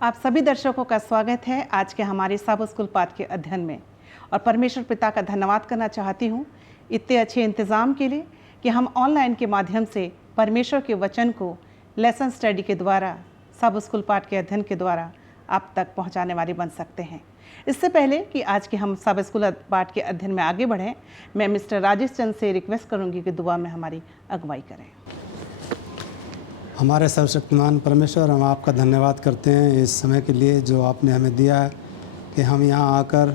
आप सभी दर्शकों का स्वागत है आज के हमारे सब स्कूल पाठ के अध्ययन में। और परमेश्वर पिता का धन्यवाद करना चाहती हूँ इतने अच्छे इंतज़ाम के लिए कि हम ऑनलाइन के माध्यम से परमेश्वर के वचन को लेसन स्टडी के द्वारा, सब स्कूल पाठ के अध्ययन के द्वारा आप तक पहुँचाने वाले बन सकते हैं। इससे पहले कि आज के हम सब स्कूल पाठ के अध्ययन में आगे बढ़ें, मैं मिस्टर राजेश चंद से रिक्वेस्ट करूँगी कि दुआ में हमारी अगुवाई करें। हमारे सर्वशक्तिमान परमेश्वर, हम आपका धन्यवाद करते हैं इस समय के लिए जो आपने हमें दिया है कि हम यहाँ आकर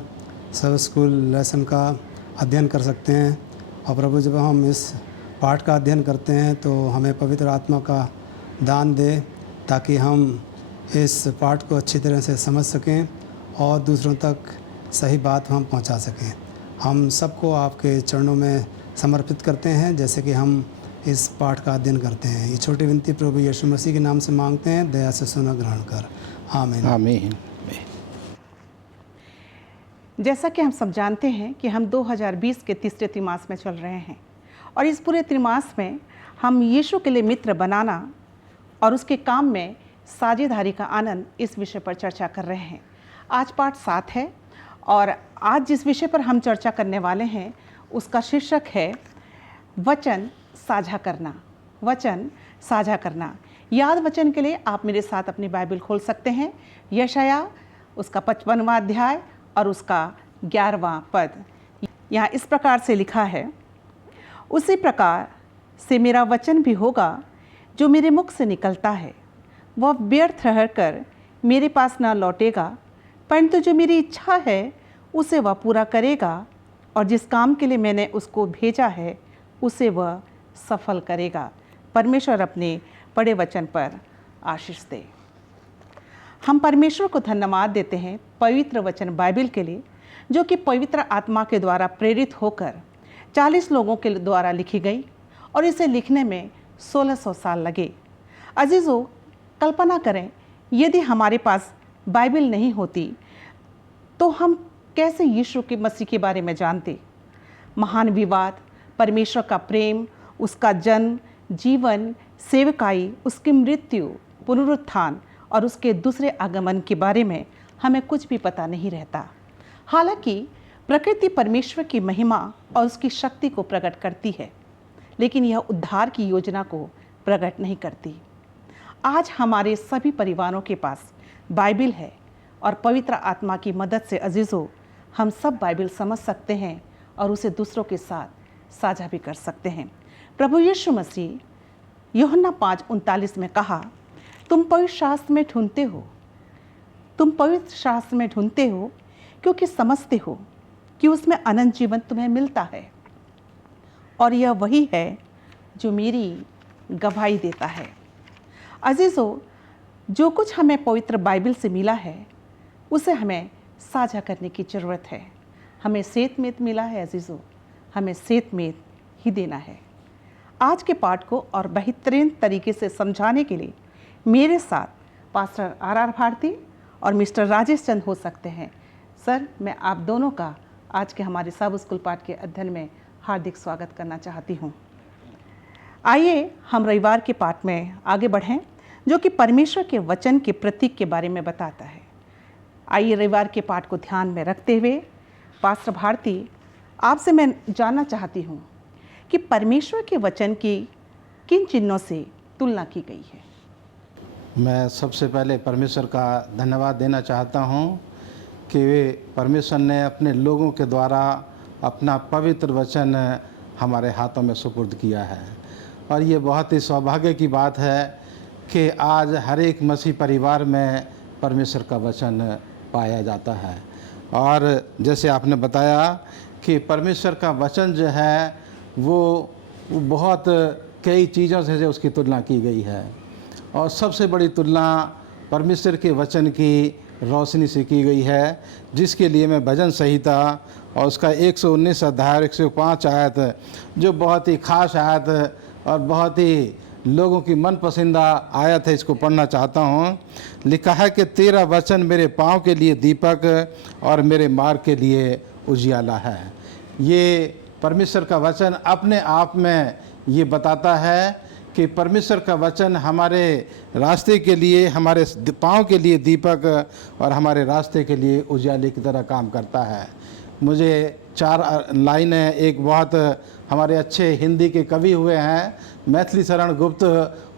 सब स्कूल लेसन का अध्ययन कर सकते हैं। और प्रभु, जब हम इस पाठ का अध्ययन करते हैं तो हमें पवित्र आत्मा का दान दे ताकि हम इस पाठ को अच्छी तरह से समझ सकें और दूसरों तक सही बात हम पहुँचा सकें। हम सबको आपके चरणों में समर्पित करते हैं जैसे कि हम इस पाठ का अध्ययन करते हैं। ये छोटी विनती प्रभु यीशु मसीह के नाम से मांगते हैं, दया से सुना ग्रहण कर। आमीन। आमीन। जैसा कि हम सब जानते हैं कि हम 2020 के तीसरे त्रिमास में चल रहे हैं और इस पूरे त्रिमास में हम यीशु के लिए मित्र बनाना और उसके काम में साझेदारी का आनंद इस विषय पर चर्चा कर रहे हैं। आज पाठ 7 है और आज जिस विषय पर हम चर्चा करने वाले हैं उसका शीर्षक है वचन साझा करना। वचन साझा करना। याद वचन के लिए आप मेरे साथ अपनी बाइबल खोल सकते हैं। यशाया उसका 55वां अध्याय और उसका 11वां पद। यहाँ इस प्रकार से लिखा है, उसी प्रकार से मेरा वचन भी होगा जो मेरे मुख से निकलता है, वह व्यर्थ रहकर मेरे पास ना लौटेगा, परंतु जो मेरी इच्छा है उसे वह पूरा करेगा और जिस काम के लिए मैंने उसको भेजा है उसे वह सफल करेगा। परमेश्वर अपने पढ़े वचन पर आशीष दे। हम परमेश्वर को धन्यवाद देते हैं पवित्र वचन बाइबल के लिए, जो कि पवित्र आत्मा के द्वारा प्रेरित होकर 40 लोगों के द्वारा लिखी गई और इसे लिखने में 1600 साल लगे। अजीजों, कल्पना करें यदि हमारे पास बाइबल नहीं होती तो हम कैसे यीशु के मसीह के बारे में जानते। महान विवाद, परमेश्वर का प्रेम, उसका जन्म, जीवन, सेवकाई, उसकी मृत्यु, पुनरुत्थान और उसके दूसरे आगमन के बारे में हमें कुछ भी पता नहीं रहता। हालांकि प्रकृति परमेश्वर की महिमा और उसकी शक्ति को प्रकट करती है, लेकिन यह उद्धार की योजना को प्रकट नहीं करती। आज हमारे सभी परिवारों के पास बाइबल है और पवित्र आत्मा की मदद से अजीजों, हम सब बाइबल समझ सकते हैं और उसे दूसरों के साथ साझा भी कर सकते हैं। प्रभु यीशु मसीह यूहन्ना 5:39 में कहा, तुम पवित्र शास्त्र में ढूंढते हो, तुम पवित्र शास्त्र में ढूंढते हो क्योंकि समझते हो कि उसमें अनंत जीवन तुम्हें मिलता है और यह वही है जो मेरी गवाही देता है। अजीजों, जो कुछ हमें पवित्र बाइबल से मिला है उसे हमें साझा करने की ज़रूरत है। हमें सेहतमेद मिला है अजीजों, हमें सेहतमेद ही देना है। आज के पाठ को और बेहतरीन तरीके से समझाने के लिए मेरे साथ पास्टर आर भारती और मिस्टर राजेश चंद हो सकते हैं। सर, मैं आप दोनों का आज के हमारे सब स्कूल पाठ के अध्ययन में हार्दिक स्वागत करना चाहती हूँ। आइए हम रविवार के पाठ में आगे बढ़ें, जो कि परमेश्वर के वचन के प्रतीक के बारे में बताता है। आइए रविवार के पाठ को ध्यान में रखते हुए पास्टर भारती, आपसे मैं जानना चाहती हूँ कि परमेश्वर के वचन की किन चिन्हों से तुलना की गई है। मैं सबसे पहले परमेश्वर का धन्यवाद देना चाहता हूँ कि वे परमेश्वर ने अपने लोगों के द्वारा अपना पवित्र वचन हमारे हाथों में सुपुर्द किया है। और ये बहुत ही सौभाग्य की बात है कि आज हर एक मसीह परिवार में परमेश्वर का वचन पाया जाता है। और जैसे आपने बताया कि परमेश्वर का वचन जो है वो बहुत कई चीज़ों से उसकी तुलना की गई है और सबसे बड़ी तुलना परमेश्वर के वचन की रोशनी से की गई है, जिसके लिए मैं भजन संहिता और उसका 119 अध्याय 105 आयत, जो बहुत ही खास आयत और बहुत ही लोगों की मनपसंदा आयत है, इसको पढ़ना चाहता हूँ। लिखा है कि तेरा वचन मेरे पाँव के लिए दीपक और मेरे मार्ग के लिए उजियाला है। ये परमेश्वर का वचन अपने आप में ये बताता है कि परमेश्वर का वचन हमारे रास्ते के लिए, हमारे पाँव के लिए दीपक और हमारे रास्ते के लिए उजाले की तरह काम करता है। मुझे 4 लाइनें, एक बहुत हमारे अच्छे हिंदी के कवि हुए हैं मैथिली शरण गुप्त,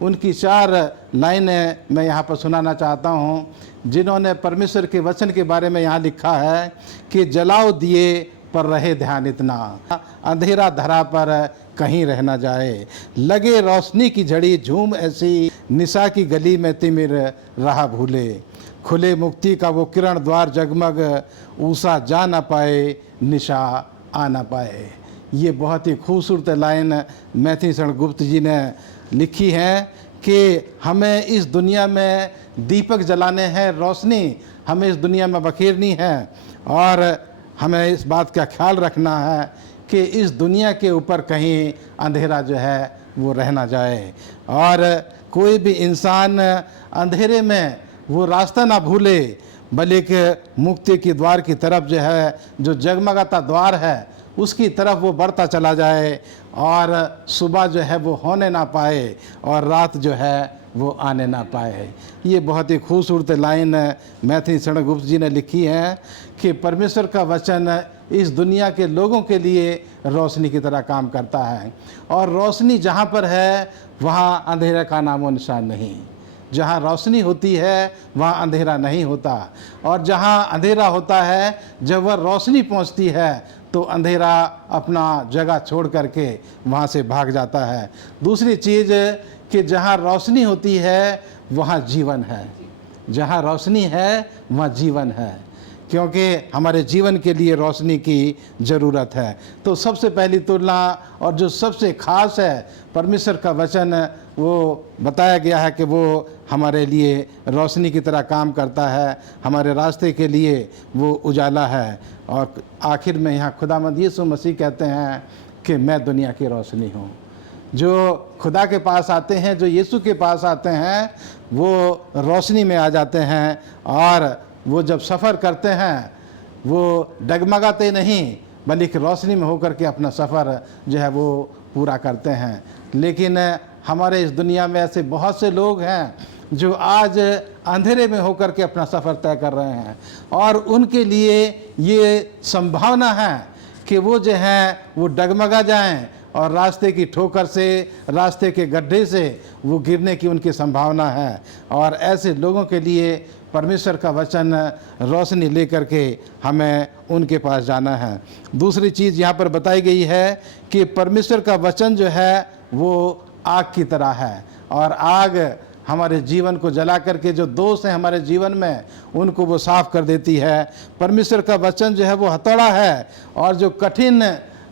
उनकी 4 लाइनें मैं यहाँ पर सुनाना चाहता हूँ, जिन्होंने परमेश्वर के वचन के बारे में यहाँ लिखा है कि जलाओ दिए पर रहे ध्यान इतना, अंधेरा धरा पर कहीं रह ना जाए, लगे रोशनी की झड़ी झूम ऐसी, निशा की गली में तिमिर राह भूले, खुले मुक्ति का वो किरण द्वार जगमग, ऊषा जा ना पाए निशा आ ना पाए। ये बहुत ही खूबसूरत लाइन मैथिली शरण गुप्त जी ने लिखी है कि हमें इस दुनिया में दीपक जलाने हैं, रोशनी हमें इस दुनिया में बखेरनी है, और हमें इस बात का ख्याल रखना है कि इस दुनिया के ऊपर कहीं अंधेरा जो है वो रह ना जाए, और कोई भी इंसान अंधेरे में वो रास्ता ना भूले, बल्कि मुक्ति के द्वार की तरफ जो है, जो जगमगाता द्वार है उसकी तरफ वो बढ़ता चला जाए, और सुबह जो है वो होने ना पाए और रात जो है वो आने ना पाए। ये बहुत ही खूबसूरत लाइन मैथिली शरण गुप्त जी ने लिखी है कि परमेश्वर का वचन इस दुनिया के लोगों के लिए रोशनी की तरह काम करता है, और रोशनी जहाँ पर है वहाँ अंधेरे का नामो निशान नहीं। जहाँ रोशनी होती है वहाँ अंधेरा नहीं होता, और जहाँ अंधेरा होता है जब वह रोशनी पहुँचती है तो अंधेरा अपना जगह छोड़ करके वहाँ से भाग जाता है। दूसरी चीज़ कि जहाँ रोशनी होती है वहाँ जीवन है, जहाँ रोशनी है वहाँ जीवन है, क्योंकि हमारे जीवन के लिए रोशनी की ज़रूरत है। तो सबसे पहली तुलना और जो सबसे ख़ास है परमेश्वर का वचन, वो बताया गया है कि वो हमारे लिए रोशनी की तरह काम करता है, हमारे रास्ते के लिए वो उजाला है। और आखिर में यहाँ खुदावंद यीशु मसीह कहते हैं कि मैं दुनिया की रोशनी हूँ। जो खुदा के पास आते हैं, जो यीशु के पास आते हैं, वो रोशनी में आ जाते हैं, और वो जब सफ़र करते हैं वो डगमगाते नहीं बल्कि रोशनी में होकर के अपना सफ़र जो है वो पूरा करते हैं। लेकिन हमारे इस दुनिया में ऐसे बहुत से लोग हैं जो आज अंधेरे में होकर के अपना सफ़र तय कर रहे हैं, और उनके लिए ये संभावना है कि वो जो हैं वो डगमगा जाएं और रास्ते की ठोकर से, रास्ते के गड्ढे से वो गिरने की उनकी संभावना है। और ऐसे लोगों के लिए परमेश्वर का वचन रोशनी लेकर के हमें उनके पास जाना है। दूसरी चीज़ यहाँ पर बताई गई है कि परमेश्वर का वचन जो है वो आग की तरह है, और आग हमारे जीवन को जला करके जो दोष हैं हमारे जीवन में उनको वो साफ कर देती है। परमेश्वर का वचन जो है वो हथौड़ा है, और जो कठिन,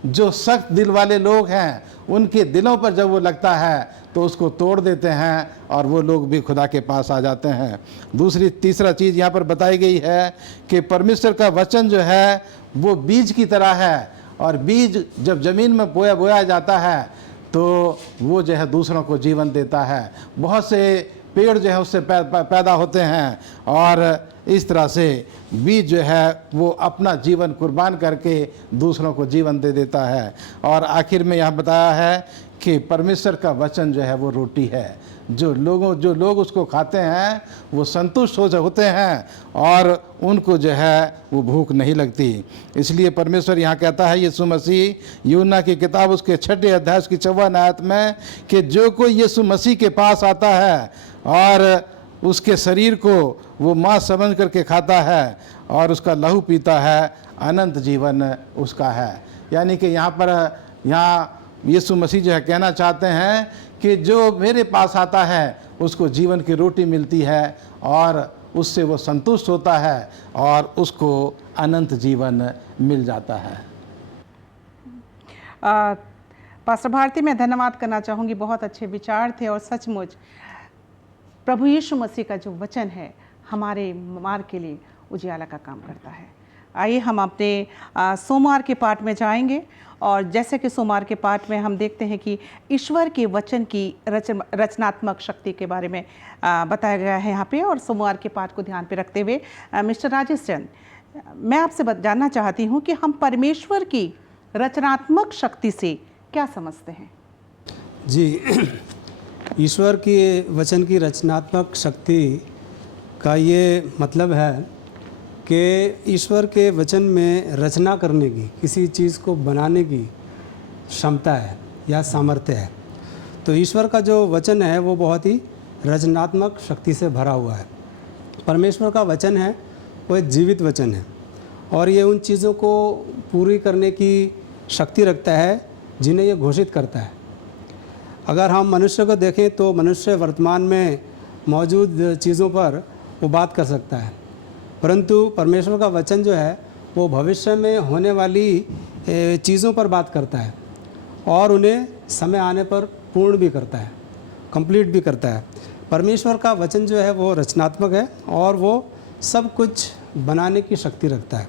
जो सख्त दिल वाले लोग हैं उनके दिलों पर जब वो लगता है तो उसको तोड़ देते हैं, और वो लोग भी खुदा के पास आ जाते हैं। तीसरा चीज़ यहाँ पर बताई गई है कि परमेश्वर का वचन जो है वो बीज की तरह है, और बीज जब ज़मीन में बोया जाता है तो वो जो है दूसरों को जीवन देता है। बहुत से पेड़ जो है उससे पैदा होते हैं, और इस तरह से बीज जो है वो अपना जीवन कुर्बान करके दूसरों को जीवन दे देता है। और आखिर में यहाँ बताया है कि परमेश्वर का वचन जो है वो रोटी है, जो लोग उसको खाते हैं वो संतुष्ट होते हैं, और उनको जो है वो भूख नहीं लगती। इसलिए परमेश्वर यहाँ कहता है, यीशु मसीह यूहन्ना की किताब उसके 6 अध्याय की 54 आयत में, कि जो कोई यीशु मसीह के पास आता है और उसके शरीर को वो मांस समझ करके खाता है और उसका लहू पीता है, अनंत जीवन उसका है। यानी कि यहाँ यीशु मसीह जो है कहना चाहते हैं कि जो मेरे पास आता है उसको जीवन की रोटी मिलती है, और उससे वो संतुष्ट होता है, और उसको अनंत जीवन मिल जाता है। पास्टर भारती, मैं धन्यवाद करना चाहूँगी, बहुत अच्छे विचार थे, और सचमुच प्रभु यीशु मसीह का जो वचन है हमारे मार्ग के लिए उजियाला का काम करता है। आइए हम अपने सोमवार के पाठ में जाएंगे, और जैसे कि सोमवार के पाठ में हम देखते हैं कि ईश्वर के वचन की रचनात्मक शक्ति के बारे में बताया गया है यहाँ पे। और सोमवार के पाठ को ध्यान पे रखते हुए मिस्टर राजेश चंद, मैं आपसे जानना चाहती हूँ कि हम परमेश्वर की रचनात्मक शक्ति से क्या समझते हैं? जी, ईश्वर की वचन की रचनात्मक शक्ति का ये मतलब है कि ईश्वर के वचन में रचना करने की, किसी चीज़ को बनाने की क्षमता है या सामर्थ्य है। तो ईश्वर का जो वचन है वो बहुत ही रचनात्मक शक्ति से भरा हुआ है। परमेश्वर का वचन है वो एक जीवित वचन है और ये उन चीज़ों को पूरी करने की शक्ति रखता है जिन्हें ये घोषित करता है। अगर हम मनुष्य को देखें तो मनुष्य वर्तमान में मौजूद चीज़ों पर वो बात कर सकता है, परंतु परमेश्वर का वचन जो है वो भविष्य में होने वाली चीज़ों पर बात करता है और उन्हें समय आने पर पूर्ण भी करता है, कंप्लीट भी करता है। परमेश्वर का वचन जो है वो रचनात्मक है और वो सब कुछ बनाने की शक्ति रखता है।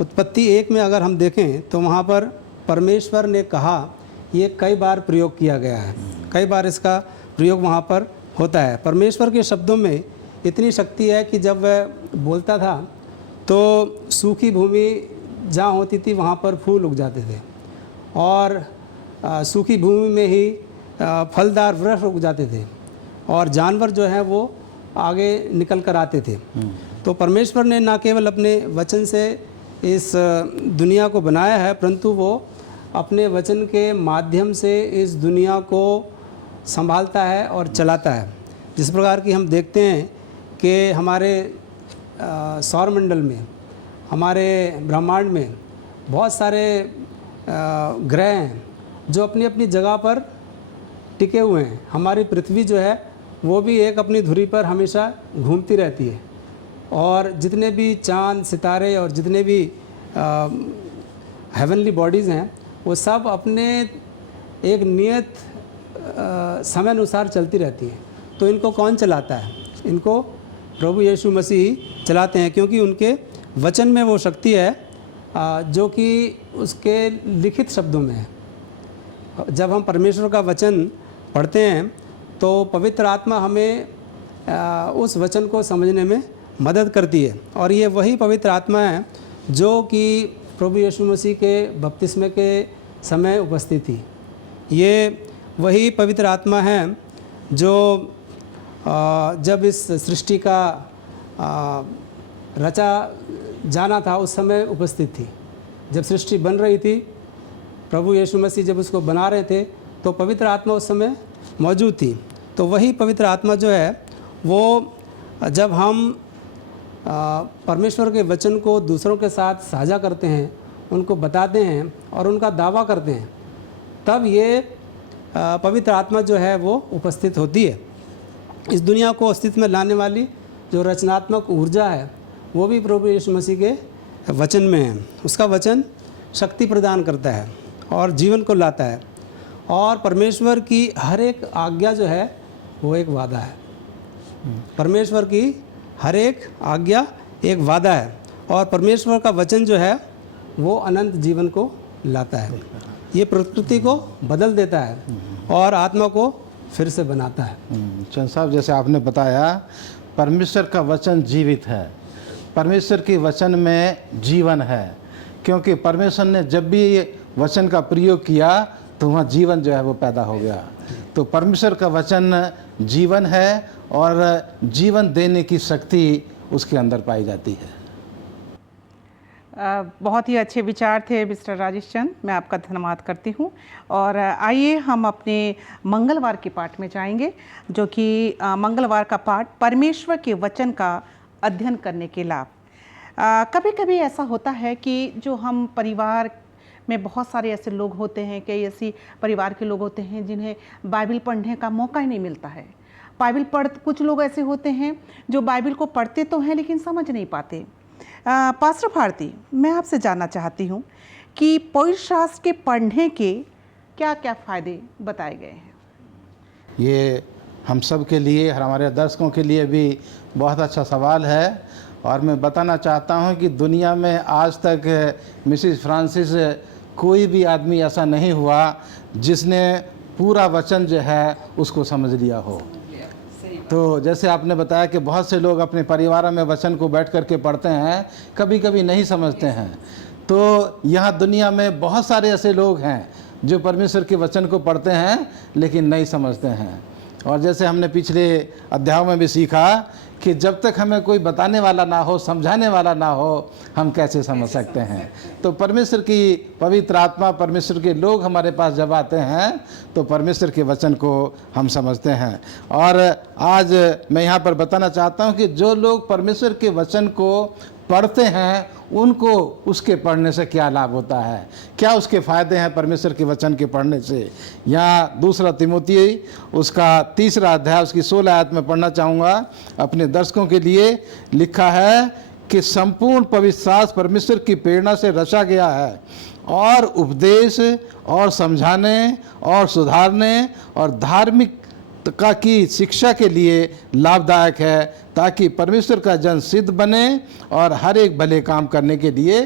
उत्पत्ति 1 में अगर हम देखें तो वहाँ पर परमेश्वर ने कहा, ये कई बार प्रयोग किया गया है, कई बार इसका प्रयोग वहाँ पर होता है। परमेश्वर के शब्दों में इतनी शक्ति है कि जब वह बोलता था तो सूखी भूमि जहाँ होती थी वहाँ पर फूल उग जाते थे और सूखी भूमि में ही फलदार वृक्ष उग जाते थे और जानवर जो है वो आगे निकल कर आते थे। तो परमेश्वर ने ना केवल अपने वचन से इस दुनिया को बनाया है, परंतु वो अपने वचन के माध्यम से इस दुनिया को संभालता है और चलाता है। जिस प्रकार की हम देखते हैं कि हमारे सौरमंडल में, हमारे ब्रह्मांड में बहुत सारे ग्रह हैं जो अपनी अपनी जगह पर टिके हुए हैं। हमारी पृथ्वी जो है वो भी एक अपनी धुरी पर हमेशा घूमती रहती है और जितने भी चांद सितारे और जितने भी हेवनली बॉडीज़ हैं वो सब अपने एक नियत समय अनुसार चलती रहती हैं। तो इनको कौन चलाता है? इनको प्रभु यीशु मसीह चलाते हैं, क्योंकि उनके वचन में वो शक्ति है जो कि उसके लिखित शब्दों में है। जब हम परमेश्वर का वचन पढ़ते हैं तो पवित्र आत्मा हमें उस वचन को समझने में मदद करती है और ये वही पवित्र आत्मा है जो कि प्रभु यीशु मसीह के बपतिस्मे के समय उपस्थित थी। ये वही पवित्र आत्मा है जो जब इस सृष्टि का रचा जाना था उस समय उपस्थित थी। जब सृष्टि बन रही थी, प्रभु यीशु मसीह जब उसको बना रहे थे तो पवित्र आत्मा उस समय मौजूद थी। तो वही पवित्र आत्मा जो है वो जब हम परमेश्वर के वचन को दूसरों के साथ साझा करते हैं, उनको बताते हैं और उनका दावा करते हैं, तब ये पवित्र आत्मा जो है वो उपस्थित होती है। इस दुनिया को अस्तित्व में लाने वाली जो रचनात्मक ऊर्जा है वो भी प्रभु यीशु मसीह के वचन में है। उसका वचन शक्ति प्रदान करता है और जीवन को लाता है और परमेश्वर की हर एक आज्ञा जो है वो एक वादा है। परमेश्वर की हर एक आज्ञा एक वादा है और परमेश्वर का वचन जो है वो अनंत जीवन को लाता है। ये प्रकृति को बदल देता है और आत्मा को फिर से बनाता है। चंद साहब, जैसे आपने बताया परमेश्वर का वचन जीवित है, परमेश्वर के वचन में जीवन है, क्योंकि परमेश्वर ने जब भी ये वचन का प्रयोग किया तो वहाँ जीवन जो है वो पैदा हो गया। तो परमेश्वर का वचन जीवन है और जीवन देने की शक्ति उसके अंदर पाई जाती है। बहुत ही अच्छे विचार थे मिस्टर राजेश चंद, मैं आपका धन्यवाद करती हूँ। और आइए हम अपने मंगलवार के पाठ में जाएंगे, जो कि मंगलवार का पाठ परमेश्वर के वचन का अध्ययन करने के लाभ। कभी कभी ऐसा होता है कि जो हम परिवार में बहुत सारे ऐसे लोग होते हैं, कई ऐसी परिवार के लोग होते हैं जिन्हें बाइबल पढ़ने का मौका ही नहीं मिलता है। कुछ लोग ऐसे होते हैं जो बाइबल को पढ़ते तो हैं लेकिन समझ नहीं पाते। पास्टर भारती, मैं आपसे जानना चाहती हूँ कि पवित्र शास्त्र के पढ़ने के क्या क्या फ़ायदे बताए गए हैं? ये हम सब के लिए, हमारे दर्शकों के लिए भी बहुत अच्छा सवाल है और मैं बताना चाहता हूँ कि दुनिया में आज तक मिसिस फ्रांसिस कोई भी आदमी ऐसा नहीं हुआ जिसने पूरा वचन जो है उसको समझ लिया हो। तो जैसे आपने बताया कि बहुत से लोग अपने परिवार में वचन को बैठ कर के पढ़ते हैं, कभी कभी नहीं समझते हैं। तो यहाँ दुनिया में बहुत सारे ऐसे लोग हैं जो परमेश्वर के वचन को पढ़ते हैं लेकिन नहीं समझते हैं। और जैसे हमने पिछले अध्यायों में भी सीखा कि जब तक हमें कोई बताने वाला ना हो, समझाने वाला ना हो, हम कैसे समझ सकते हैं। तो परमेश्वर की पवित्र आत्मा, परमेश्वर के लोग हमारे पास जब आते हैं तो परमेश्वर के वचन को हम समझते हैं। और आज मैं यहाँ पर बताना चाहता हूँ कि जो लोग परमेश्वर के वचन को पढ़ते हैं उनको उसके पढ़ने से क्या लाभ होता है, क्या उसके फ़ायदे हैं परमेश्वर के वचन के पढ़ने से। यहाँ दूसरा तिमोथी उसका 3 अध्याय उसकी 16 आयत में पढ़ना चाहूँगा अपने दर्शकों के लिए। लिखा है कि संपूर्ण पवित्र शास्त्र परमेश्वर की प्रेरणा से रचा गया है और उपदेश और समझाने और सुधारने और धार्मिक का की शिक्षा के लिए लाभदायक है, ताकि परमेश्वर का जन सिद्ध बने और हर एक भले काम करने के लिए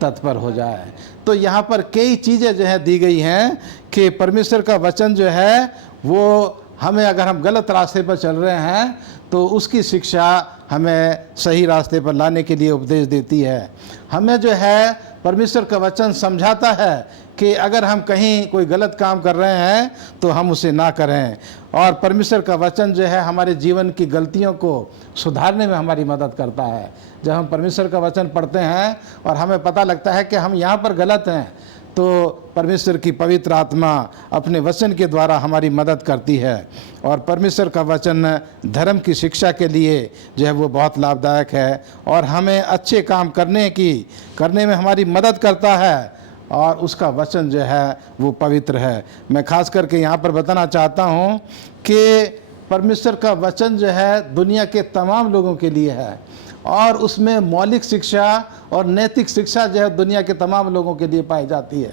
तत्पर हो जाए। तो यहाँ पर कई चीज़ें जो है दी गई हैं कि परमेश्वर का वचन जो है वो हमें, अगर हम गलत रास्ते पर चल रहे हैं तो उसकी शिक्षा हमें सही रास्ते पर लाने के लिए उपदेश देती है। हमें जो है परमेश्वर का वचन समझाता है कि अगर हम कहीं कोई गलत काम कर रहे हैं तो हम उसे ना करें। और परमेश्वर का वचन जो है हमारे जीवन की गलतियों को सुधारने में हमारी मदद करता है। जब हम परमेश्वर का वचन पढ़ते हैं और हमें पता लगता है कि हम यहाँ पर गलत हैं, तो परमेश्वर की पवित्र आत्मा अपने वचन के द्वारा हमारी मदद करती है। और परमेश्वर का वचन धर्म की शिक्षा के लिए जो है वो बहुत लाभदायक है और हमें अच्छे काम करने में हमारी मदद करता है। और उसका वचन जो है वो पवित्र है। मैं खास करके यहाँ पर बताना चाहता हूँ कि परमेश्वर का वचन जो है दुनिया के तमाम लोगों के लिए है और उसमें मौलिक शिक्षा और नैतिक शिक्षा जो है दुनिया के तमाम लोगों के लिए पाई जाती है।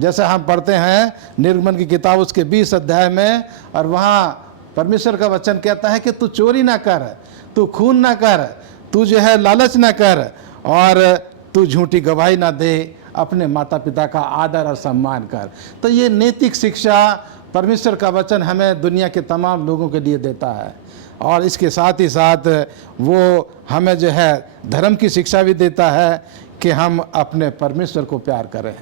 जैसे हम पढ़ते हैं निर्गमन की किताब उसके 20 अध्याय में, और वहाँ परमेश्वर का वचन कहता है कि तू चोरी ना कर, तू खून ना कर, तू जो है लालच ना कर और तू झूठी गवाही ना दे, अपने माता पिता का आदर और सम्मान कर। तो ये नैतिक शिक्षा परमेश्वर का वचन हमें दुनिया के तमाम लोगों के लिए देता है। और इसके साथ ही साथ वो हमें जो है धर्म की शिक्षा भी देता है कि हम अपने परमेश्वर को प्यार करें।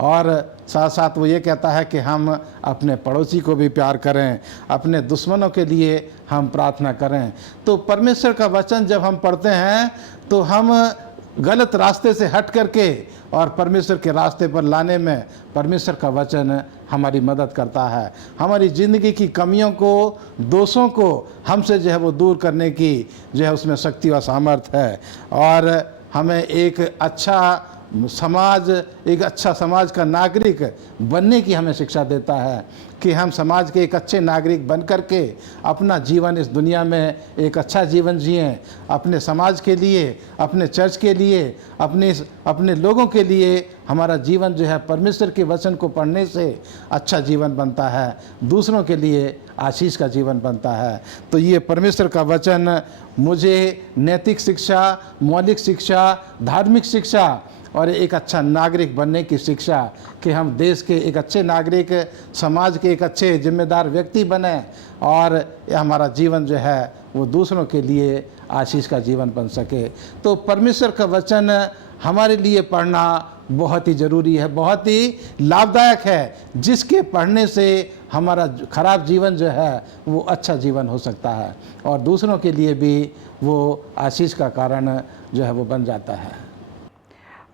और साथ साथ वो ये कहता है कि हम अपने पड़ोसी को भी प्यार करें, अपने दुश्मनों के लिए हम प्रार्थना करें। तो परमेश्वर का वचन जब हम पढ़ते हैं तो हम गलत रास्ते से हट करके और परमेश्वर के रास्ते पर लाने में परमेश्वर का वचन हमारी मदद करता है। हमारी ज़िंदगी की कमियों को, दोषों को हमसे जो है वो दूर करने की जो है उसमें शक्ति और सामर्थ्य है। और हमें एक अच्छा समाज का नागरिक बनने की हमें शिक्षा देता है कि हम समाज के एक अच्छे नागरिक बन करके अपना जीवन इस दुनिया में एक अच्छा जीवन जिएं, अपने समाज के लिए, अपने चर्च के लिए, अपने लोगों के लिए हमारा जीवन जो है परमेश्वर के वचन को पढ़ने से अच्छा जीवन बनता है, दूसरों के लिए आशीष का जीवन बनता है। तो ये परमेश्वर का वचन मुझे नैतिक शिक्षा, मौलिक शिक्षा, धार्मिक शिक्षा और एक अच्छा नागरिक बनने की शिक्षा कि हम देश के एक अच्छे नागरिक, समाज के एक अच्छे जिम्मेदार व्यक्ति बने और हमारा जीवन जो है वो दूसरों के लिए आशीष का जीवन बन सके। तो परमेश्वर का वचन हमारे लिए पढ़ना बहुत ही ज़रूरी है, बहुत ही लाभदायक है, जिसके पढ़ने से हमारा खराब जीवन जो है वो अच्छा जीवन हो सकता है और दूसरों के लिए भी वो आशीष का कारण जो है वो बन जाता है।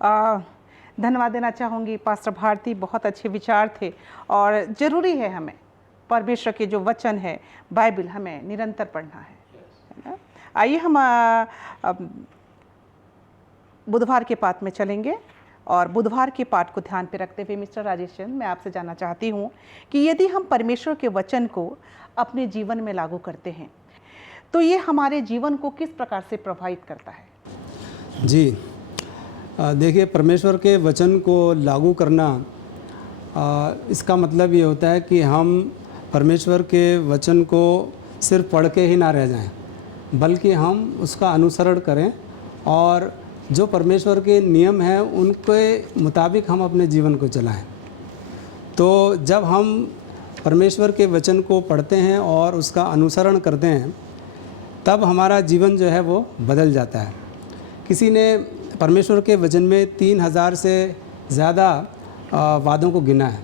धन्यवाद देना चाहूँगी पास्टर भारती, बहुत अच्छे विचार थे और ज़रूरी है हमें परमेश्वर के जो वचन है, बाइबल, हमें निरंतर पढ़ना है ना। आइए हम बुधवार के पाठ में चलेंगे और बुधवार के पाठ को ध्यान पे रखते हुए मिस्टर राजेश चंद, मैं आपसे जानना चाहती हूँ कि यदि हम परमेश्वर के वचन को अपने जीवन में लागू करते हैं तो ये हमारे जीवन को किस प्रकार से प्रभावित करता है? जी देखिए, परमेश्वर के वचन को लागू करना इसका मतलब ये होता है कि हम परमेश्वर के वचन को सिर्फ पढ़ के ही ना रह जाएं, बल्कि हम उसका अनुसरण करें और जो परमेश्वर के नियम हैं उनके मुताबिक हम अपने जीवन को चलाएं। तो जब हम परमेश्वर के वचन को पढ़ते हैं और उसका अनुसरण करते हैं तब हमारा जीवन जो है वो बदल जाता है। किसी ने परमेश्वर के वचन में 3000 से ज़्यादा वादों को गिना है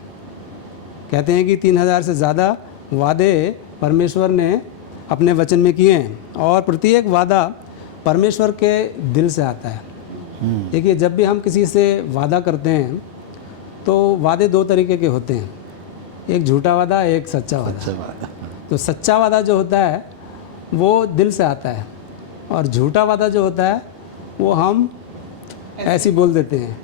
कहते हैं कि 3000 से ज़्यादा वादे परमेश्वर ने अपने वचन में किए हैं और प्रत्येक वादा परमेश्वर के दिल से आता है। देखिए, जब भी हम किसी से वादा करते हैं तो वादे दो तरीके के होते हैं, एक झूठा वादा, एक सच्चा वादा। तो सच्चा वादा जो होता है वो दिल से आता है और झूठा वादा जो होता है वो हम ऐसे बोल देते हैं।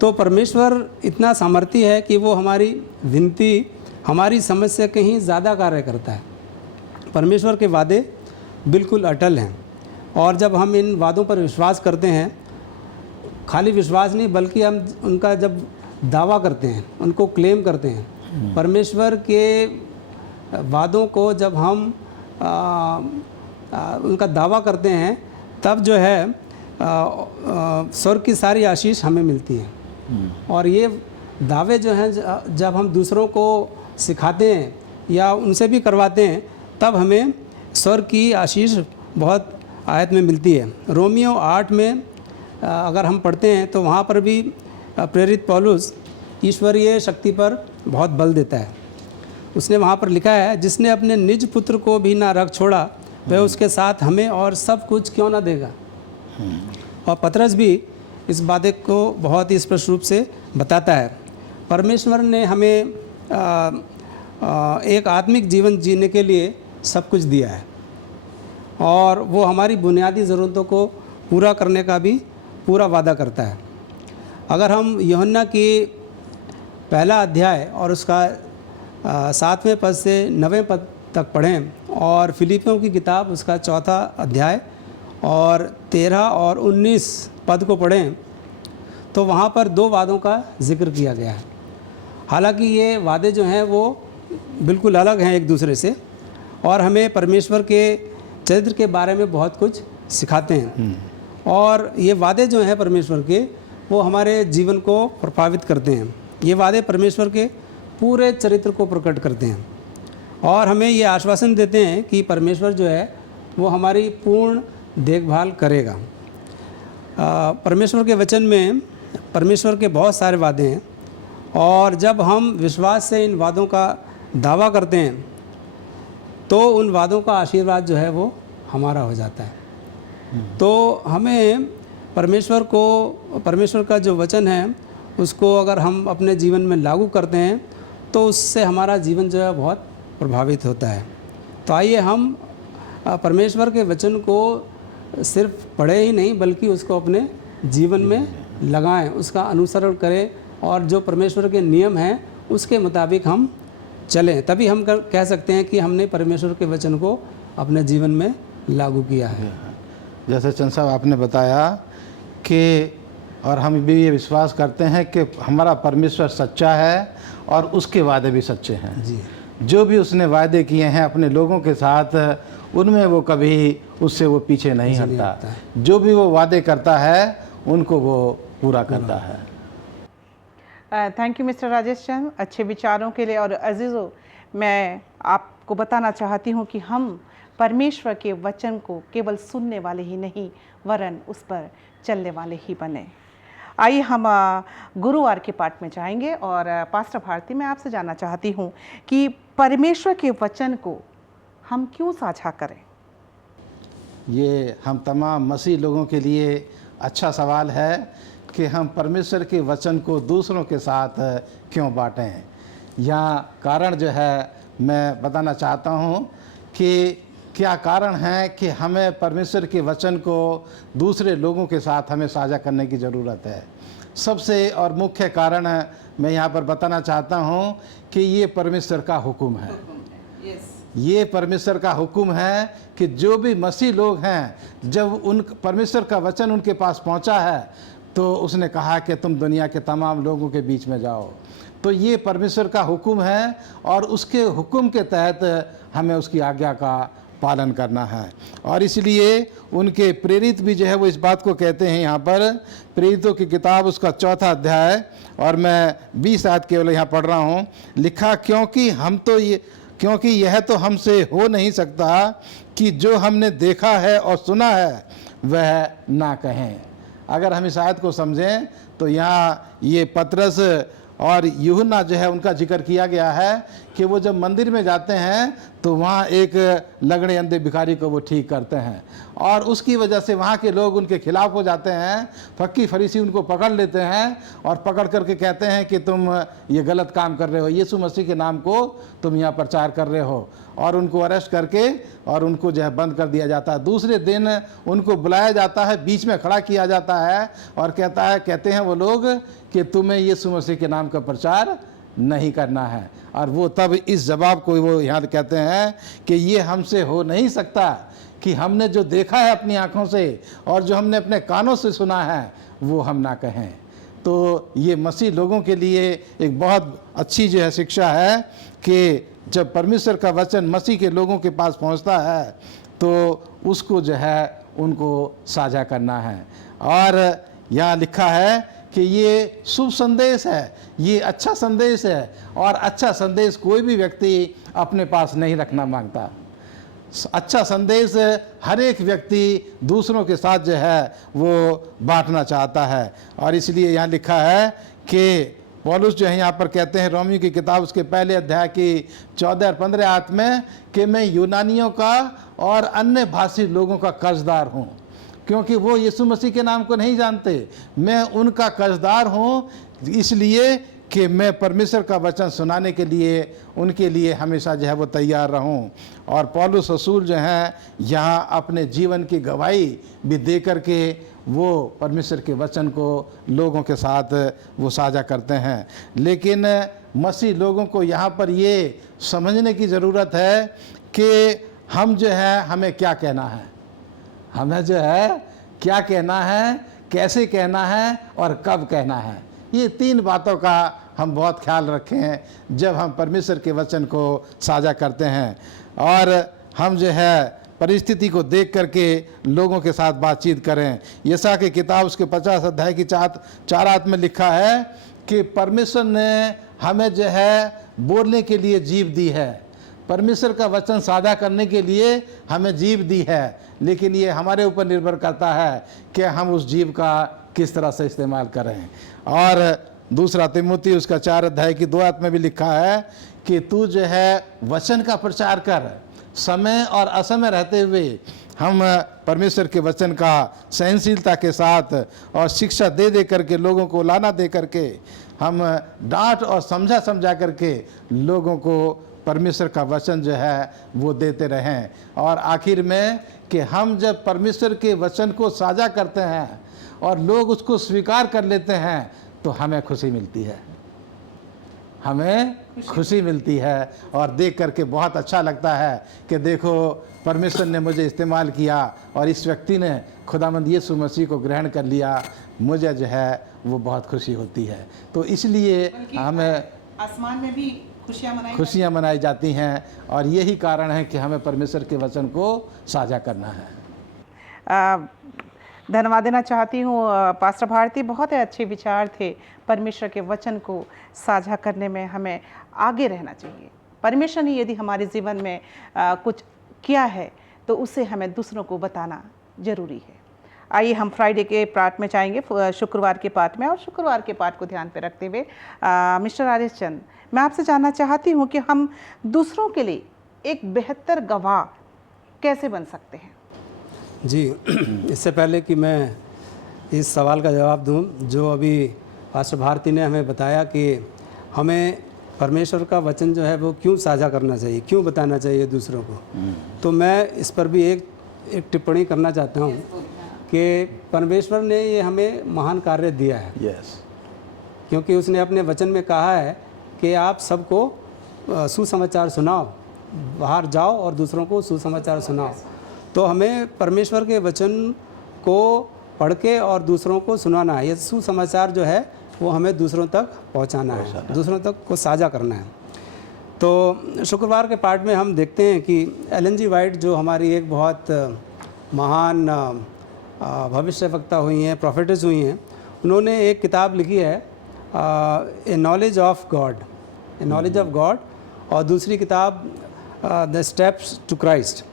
तो परमेश्वर इतना सामर्थी है कि वो हमारी विनती, हमारी समझ से कहीं ज़्यादा कार्य करता है। परमेश्वर के वादे बिल्कुल अटल हैं और जब हम इन वादों पर विश्वास करते हैं, खाली विश्वास नहीं बल्कि हम उनका जब दावा करते हैं, उनको क्लेम करते हैं, परमेश्वर के वादों को जब हम उनका दावा करते हैं, तब जो है स्वर्ग की सारी आशीष हमें मिलती है। और ये दावे जो हैं जब हम दूसरों को सिखाते हैं या उनसे भी करवाते हैं, तब हमें स्वर्ग की आशीष बहुत आयत में मिलती है। रोमियो 8 में अगर हम पढ़ते हैं तो वहाँ पर भी प्रेरित पौलुस ईश्वरीय शक्ति पर बहुत बल देता है। उसने वहाँ पर लिखा है, जिसने अपने निज पुत्र को भी ना रख छोड़ा, वह उसके साथ हमें और सब कुछ क्यों ना देगा। और पतरस भी इस बात को बहुत ही स्पष्ट रूप से बताता है। परमेश्वर ने हमें एक आत्मिक जीवन जीने के लिए सब कुछ दिया है और वो हमारी बुनियादी ज़रूरतों को पूरा करने का भी पूरा वादा करता है। अगर हम यूहन्ना की पहला अध्याय और उसका 7वें पद से 9वें पद तक पढ़ें और फिलिपियों की किताब उसका 4था अध्याय और 13 और 19 पद को पढ़ें तो वहाँ पर दो वादों का जिक्र किया गया है। हालांकि ये वादे जो हैं वो बिल्कुल अलग हैं एक दूसरे से और हमें परमेश्वर के चरित्र के बारे में बहुत कुछ सिखाते हैं। और ये वादे जो हैं परमेश्वर के, वो हमारे जीवन को प्रभावित करते हैं। ये वादे परमेश्वर के पूरे चरित्र को प्रकट करते हैं और हमें ये आश्वासन देते हैं कि परमेश्वर जो है वो हमारी पूर्ण देखभाल करेगा। परमेश्वर के वचन में परमेश्वर के बहुत सारे वादे हैं और जब हम विश्वास से इन वादों का दावा करते हैं तो उन वादों का आशीर्वाद जो है वो हमारा हो जाता है। तो हमें परमेश्वर का जो वचन है उसको अगर हम अपने जीवन में लागू करते हैं तो उससे हमारा जीवन जो है बहुत प्रभावित होता है। तो आइए हम परमेश्वर के वचन को सिर्फ पढ़े ही नहीं बल्कि उसको अपने जीवन में लगाएं, उसका अनुसरण करें और जो परमेश्वर के नियम हैं उसके मुताबिक हम चलें। तभी हम कह सकते हैं कि हमने परमेश्वर के वचन को अपने जीवन में लागू किया है। जैसे चंद साहब आपने बताया कि और हम भी ये विश्वास करते हैं कि हमारा परमेश्वर सच्चा है और उसके वादे भी सच्चे हैं जी। जो भी उसने वादे किए हैं अपने लोगों के साथ, उनमें वो कभी उससे वो पीछे नहीं हटता। जो भी वो वादे करता है उनको वो पूरा करता है। थैंक यू मिस्टर राजेश चंद, अच्छे विचारों के लिए। और अजीज़ों, मैं आपको बताना चाहती हूँ कि हम परमेश्वर के वचन को केवल सुनने वाले ही नहीं वरन उस पर चलने वाले ही बने। आइए हम गुरुवार के पाठ में जाएंगे और पास्टर भारती, मैं आपसे जानना चाहती हूँ कि परमेश्वर के वचन को हम क्यों साझा करें। ये हम तमाम मसीह लोगों के लिए अच्छा सवाल है कि हम परमेश्वर के वचन को दूसरों के साथ क्यों बांटें। यहाँ कारण जो है मैं बताना चाहता हूँ कि क्या कारण है कि हमें परमेश्वर के वचन को दूसरे लोगों के साथ हमें साझा करने की ज़रूरत है। सबसे और मुख्य कारण मैं यहाँ पर बताना चाहता हूँ कि ये परमेश्वर का हुक्म है। ये परमेश्वर का हुक्म है कि जो भी मसीह लोग हैं, जब उन परमेश्वर का वचन उनके पास पहुँचा है तो उसने कहा कि तुम दुनिया के तमाम लोगों के बीच में जाओ। तो ये परमेश्वर का हुक्म है और उसके हुक्म के तहत हमें उसकी आज्ञा का पालन करना है। और इसलिए उनके प्रेरित भी जो है वो इस बात को कहते हैं। यहाँ पर प्रेरितों की किताब उसका 4था अध्याय और मैं 20 आयत केवल यहाँ पढ़ रहा हूँ। लिखा, क्योंकि यह तो हमसे हो नहीं सकता कि जो हमने देखा है और सुना है वह ना कहें। अगर हम इस आयत को समझें तो यहाँ ये पतरस और यूहन्ना जो है उनका जिक्र किया गया है कि वो जब मंदिर में जाते हैं तो वहाँ एक लंगड़े अंधे भिखारी को वो ठीक करते हैं, और उसकी वजह से वहाँ के लोग उनके खिलाफ हो जाते हैं। फक्की फरीसी उनको पकड़ लेते हैं और पकड़ करके कहते हैं कि तुम ये गलत काम कर रहे हो, यीशु मसीह के नाम को तुम यहाँ प्रचार कर रहे हो, और उनको अरेस्ट करके और उनको जो है बंद कर दिया जाता है। दूसरे दिन उनको बुलाया जाता है, बीच में खड़ा किया जाता है और कहते हैं वो लोग कि तुम्हें यीशु मसीह के नाम का प्रचार नहीं करना है। और वो तब इस जवाब को वो यहाँ कहते हैं कि ये हमसे हो नहीं सकता कि हमने जो देखा है अपनी आँखों से और जो हमने अपने कानों से सुना है वो हम ना कहें। तो ये मसीह लोगों के लिए एक बहुत अच्छी जो है शिक्षा है कि जब परमेश्वर का वचन मसीह के लोगों के पास पहुंचता है तो उसको जो है उनको साझा करना है। और यहाँ लिखा है कि ये शुभ संदेश है, ये अच्छा संदेश है, और अच्छा संदेश कोई भी व्यक्ति अपने पास नहीं रखना मांगता। अच्छा संदेश हर एक व्यक्ति दूसरों के साथ जो है वो बांटना चाहता है। और इसलिए यहाँ लिखा है कि पौलुस जो है यहाँ पर कहते हैं रोमियो की किताब उसके पहले अध्याय की 14 और 15 आयत में कि मैं यूनानियों का और अन्य भाषी लोगों का कर्जदार हूँ, क्योंकि वो यीशु मसीह के नाम को नहीं जानते। मैं उनका कर्जदार हूँ इसलिए कि मैं परमेश्वर का वचन सुनाने के लिए उनके लिए हमेशा जो है वो तैयार रहूं। और पौलुस रसूल जो हैं यहाँ अपने जीवन की गवाही भी दे करके वो परमेश्वर के वचन को लोगों के साथ वो साझा करते हैं। लेकिन मसीह लोगों को यहाँ पर ये समझने की ज़रूरत है कि हम जो है हमें क्या कहना है, हमें जो है क्या कहना है, कैसे कहना है और कब कहना है। ये 3 बातों का हम बहुत ख्याल रखें जब हम परमेश्वर के वचन को साझा करते हैं। और हम जो है परिस्थिति को देख करके लोगों के साथ बातचीत करें। यशायाह की किताब उसके 50 अध्याय की 4 आयत में लिखा है कि परमेश्वर ने हमें जो है बोलने के लिए जीभ दी है, परमेश्वर का वचन साझा करने के लिए हमें जीभ दी है, लेकिन ये हमारे ऊपर निर्भर करता है कि हम उस जीभ का किस तरह से इस्तेमाल करें। और दूसरा तिमोथी उसका 4 अध्याय की 2 आयत में भी लिखा है कि तू जो है वचन का प्रचार कर, समय और असमय रहते हुए हम परमेश्वर के वचन का सहनशीलता के साथ और शिक्षा दे करके लोगों को लाना दे करके हम डांट और समझा करके लोगों को परमेश्वर का वचन जो है वो देते रहें। और आखिर में कि हम जब परमेश्वर के वचन को साझा करते हैं और लोग उसको स्वीकार कर लेते हैं तो हमें खुशी मिलती है, हमें खुशी मिलती है। और देख करके बहुत अच्छा लगता है कि देखो परमेश्वर ने मुझे इस्तेमाल किया और इस व्यक्ति ने खुदावंद यीशु मसीह को ग्रहण कर लिया, मुझे जो है वो बहुत खुशी होती है। तो इसलिए हमें आसमान में भी खुशियाँ मनाई जाती हैं और यही कारण है कि हमें परमेश्वर के वचन को साझा करना है। धन्यवाद देना चाहती हूँ पास्टर भारती, बहुत ही अच्छे विचार थे। परमेश्वर के वचन को साझा करने में हमें आगे रहना चाहिए। परमेश्वर ने यदि हमारे जीवन में कुछ किया है तो उसे हमें दूसरों को बताना जरूरी है। आइए हम फ्राइडे के पार्ट में जाएंगे, शुक्रवार के पार्ट में, और शुक्रवार के पार्ट को ध्यान पे रखते हुए मिस्टर आरिश चंद, मैं आपसे जानना चाहती हूँ कि हम दूसरों के लिए एक बेहतर गवाह कैसे बन सकते हैं। जी, इससे पहले कि मैं इस सवाल का जवाब दूं, जो अभी पास्टर भारती ने हमें बताया कि हमें परमेश्वर का वचन जो है वो क्यों साझा करना चाहिए, क्यों बताना चाहिए दूसरों को, तो मैं इस पर भी एक टिप्पणी करना चाहता हूँ कि परमेश्वर ने ये हमें महान कार्य दिया है। क्योंकि उसने अपने वचन में कहा है कि आप सबको सुसमाचार सुनाओ, बाहर जाओ और दूसरों को सुसमाचार सुनाओ। तो हमें परमेश्वर के वचन को पढ़ के और दूसरों को सुनाना है। ये सुसमाचार जो है वो हमें दूसरों तक पहुंचाना है, दूसरों तक को साझा करना है। तो शुक्रवार के पार्ट में हम देखते हैं कि एलन जी वाइट, जो हमारी एक बहुत महान भविष्यवक्ता हुई हैं, प्रोफेटेस हुई हैं, उन्होंने एक किताब लिखी है ए knowledge of God, A knowledge of God, और दूसरी किताब द स्टेप्स टू क्राइस्ट।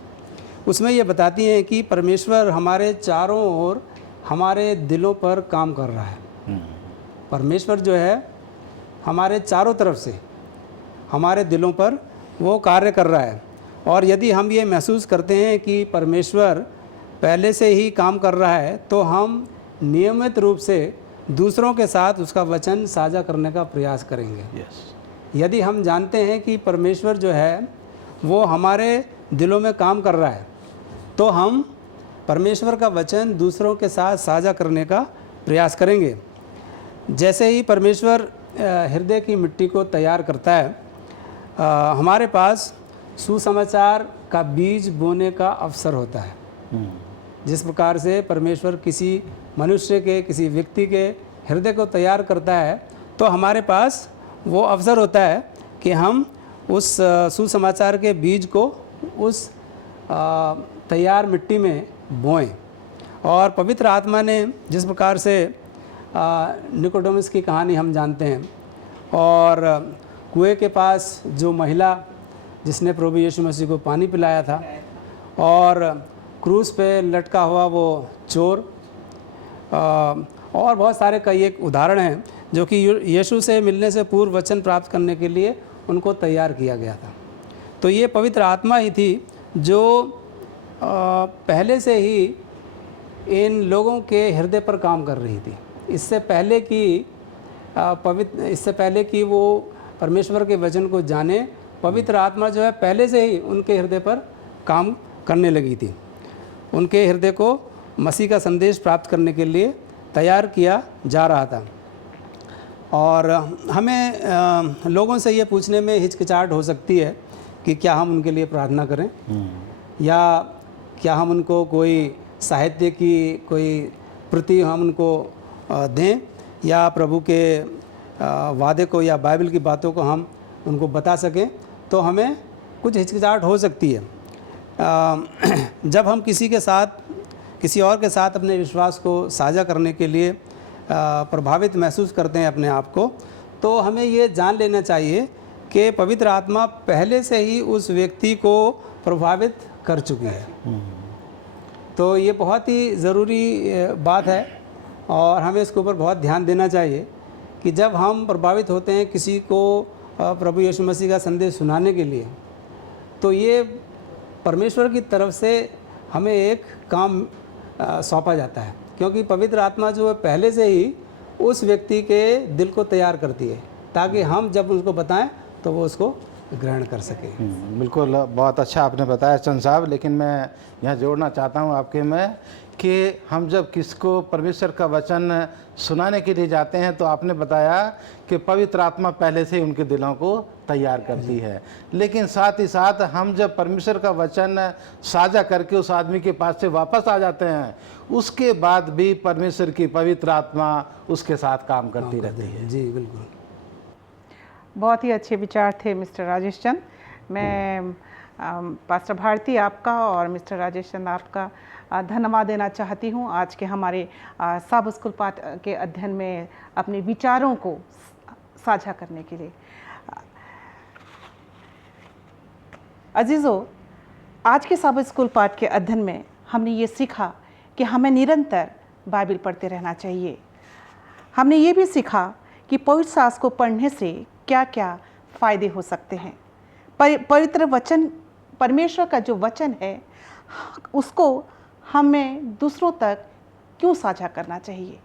उसमें ये बताती हैं कि परमेश्वर हमारे चारों ओर हमारे दिलों पर काम कर रहा है। परमेश्वर जो है हमारे चारों तरफ से हमारे दिलों पर वो कार्य कर रहा है। और यदि हम ये महसूस करते हैं कि परमेश्वर पहले से ही काम कर रहा है, तो हम नियमित रूप से दूसरों के साथ उसका वचन साझा करने का प्रयास करेंगे। यदि हम जानते हैं कि परमेश्वर जो है वो हमारे दिलों में काम कर रहा है, तो हम परमेश्वर का वचन दूसरों के साथ साझा करने का प्रयास करेंगे। जैसे ही परमेश्वर हृदय की मिट्टी को तैयार करता है, हमारे पास सुसमाचार का बीज बोने का अवसर होता है। जिस प्रकार से परमेश्वर किसी मनुष्य के, किसी व्यक्ति के हृदय को तैयार करता है, तो हमारे पास वो अवसर होता है कि हम उस सुसमाचार के बीज को उस तैयार मिट्टी में बोएं। और पवित्र आत्मा ने जिस प्रकार से निकोडेमस की कहानी हम जानते हैं, और कुएं के पास जो महिला जिसने प्रभु यीशु मसीह को पानी पिलाया था, और क्रूस पे लटका हुआ वो चोर, और बहुत सारे कई एक उदाहरण हैं जो कि यीशु से मिलने से पूर्व वचन प्राप्त करने के लिए उनको तैयार किया गया था। तो ये पवित्र आत्मा ही थी जो पहले से ही इन लोगों के हृदय पर काम कर रही थी। इससे पहले कि वो परमेश्वर के वचन को जाने, पवित्र आत्मा जो है पहले से ही उनके हृदय पर काम करने लगी थी। उनके हृदय को मसीह का संदेश प्राप्त करने के लिए तैयार किया जा रहा था। और हमें लोगों से ये पूछने में हिचकिचाहट हो सकती है कि क्या हम उनके लिए प्रार्थना करें, या क्या हम उनको कोई साहित्य की कोई प्रति हम उनको दें, या प्रभु के वादे को या बाइबल की बातों को हम उनको बता सकें। तो हमें कुछ हिचकिचाहट हो सकती है। जब हम किसी और के साथ अपने विश्वास को साझा करने के लिए प्रभावित महसूस करते हैं अपने आप को, तो हमें ये जान लेना चाहिए कि पवित्र आत्मा पहले से ही उस व्यक्ति को प्रभावित कर चुकी है। तो ये बहुत ही ज़रूरी बात है, और हमें इसके ऊपर बहुत ध्यान देना चाहिए कि जब हम प्रभावित होते हैं किसी को प्रभु यीशु मसीह का संदेश सुनाने के लिए, तो ये परमेश्वर की तरफ से हमें एक काम सौंपा जाता है, क्योंकि पवित्र आत्मा जो है पहले से ही उस व्यक्ति के दिल को तैयार करती है, ताकि हम जब उसको बताएं तो वो उसको ग्रहण कर सके। बिल्कुल, बहुत अच्छा आपने बताया चंद साहब। लेकिन मैं यहाँ जोड़ना चाहता हूँ आपके में कि हम जब किसको परमेश्वर का वचन सुनाने के लिए जाते हैं, तो आपने बताया कि पवित्र आत्मा पहले से ही उनके दिलों को तैयार करती है। लेकिन साथ ही साथ हम जब परमेश्वर का वचन साझा करके उस आदमी के पास से वापस आ जाते हैं, उसके बाद भी परमेश्वर की पवित्र आत्मा उसके साथ काम करती रहती है। जी बिल्कुल, बहुत ही अच्छे विचार थे मिस्टर राजेश चंद। मैं पास्टर भारती आपका और मिस्टर राजेश चंद आपका धन्यवाद देना चाहती हूँ आज के हमारे सब स्कूल पाठ के अध्ययन में अपने विचारों को साझा करने के लिए। अजीज़ों, आज के सब स्कूल पाठ के अध्ययन में हमने ये सीखा कि हमें निरंतर बाइबल पढ़ते रहना चाहिए। हमने ये भी सीखा कि पवित्र शास्त्र को पढ़ने से क्या क्या फ़ायदे हो सकते हैं। पवित्र वचन, परमेश्वर का जो वचन है, उसको हमें दूसरों तक क्यों साझा करना चाहिए।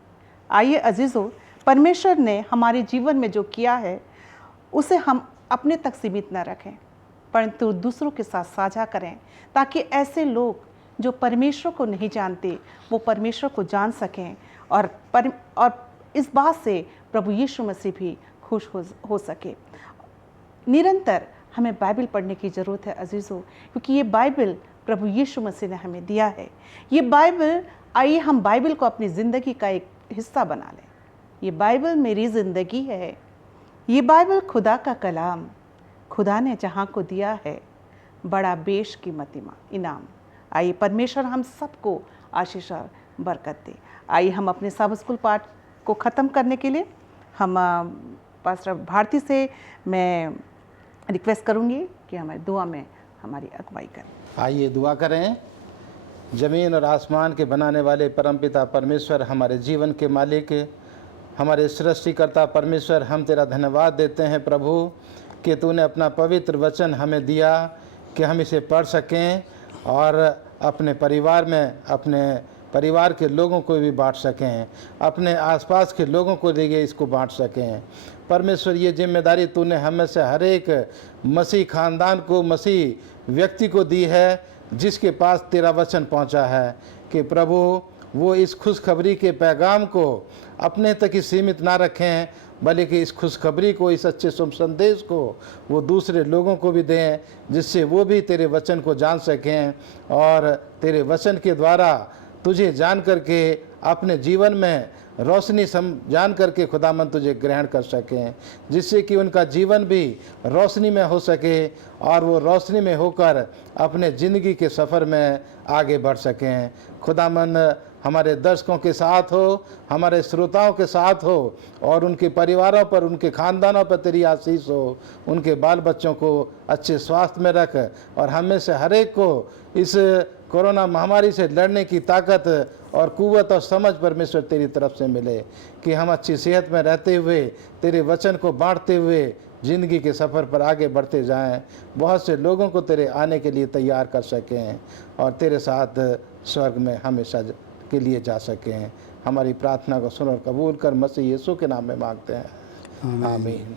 आइए अजीज़ों, परमेश्वर ने हमारे जीवन में जो किया है उसे हम अपने तक सीमित न रखें, परंतु दूसरों के साथ साझा करें, ताकि ऐसे लोग जो परमेश्वर को नहीं जानते वो परमेश्वर को जान सकें, और इस बात से प्रभु यीशु मसीह भी खुश हो सके। निरंतर हमें बाइबल पढ़ने की ज़रूरत है अजीज़ों, क्योंकि ये बाइबल प्रभु यीशु मसीह ने हमें दिया है। ये बाइबल, आइए हम बाइबल को अपनी ज़िंदगी का एक हिस्सा बना लें। ये बाइबल मेरी ज़िंदगी है, ये बाइबल खुदा का कलाम, खुदा ने जहाँ को दिया है बड़ा बेशकीमती इनाम। आइए परमेश्वर हम सबको आशीष और बरकत दे। आइए हम अपने सब स्कूल पाठ को ख़त्म करने के लिए हम पास्टर भारती से मैं रिक्वेस्ट करूंगी कि हमारी दुआ में हमारी अगुवाई करें। आइए दुआ करें। ज़मीन और आसमान के बनाने वाले परमपिता परमेश्वर, हमारे जीवन के मालिक, हमारे सृष्टिकर्ता परमेश्वर, हम तेरा धन्यवाद देते हैं प्रभु कि तूने अपना पवित्र वचन हमें दिया कि हम इसे पढ़ सकें और अपने परिवार में अपने परिवार के लोगों को भी बांट सकें, अपने आसपास के लोगों को लिए इसको बांट सकें। परमेश्वर, ये जिम्मेदारी तूने हमें से हर एक मसीह खानदान को, मसीह व्यक्ति को दी है जिसके पास तेरा वचन पहुंचा है, कि प्रभु वो इस खुशखबरी के पैगाम को अपने तक ही सीमित ना रखें, बल्कि इस खुशखबरी को, इस अच्छे शुभ संदेश को वो दूसरे लोगों को भी दें, जिससे वो भी तेरे वचन को जान सकें और तेरे वचन के द्वारा तुझे जान करके अपने जीवन में रोशनी जान करके खुदामंद तुझे ग्रहण कर सकें, जिससे कि उनका जीवन भी रोशनी में हो सके और वो रोशनी में होकर अपने ज़िंदगी के सफ़र में आगे बढ़ सकें। खुदामंद हमारे दर्शकों के साथ हो, हमारे श्रोताओं के साथ हो और उनके परिवारों पर, उनके ख़ानदानों पर तेरी आशीष हो। उनके बाल बच्चों को अच्छे स्वास्थ्य में रख और हमें से हर एक को इस कोरोना महामारी से लड़ने की ताकत और कुव्वत और समझ परमेश्वर तेरी तरफ से मिले, कि हम अच्छी सेहत में रहते हुए तेरे वचन को बांटते हुए ज़िंदगी के सफ़र पर आगे बढ़ते जाएं, बहुत से लोगों को तेरे आने के लिए तैयार कर सकें और तेरे साथ स्वर्ग में हमेशा के लिए जा सकें। हमारी प्रार्थना को सुन और कबूल कर, मसीह यीशु के नाम में मांगते हैं, आमीन।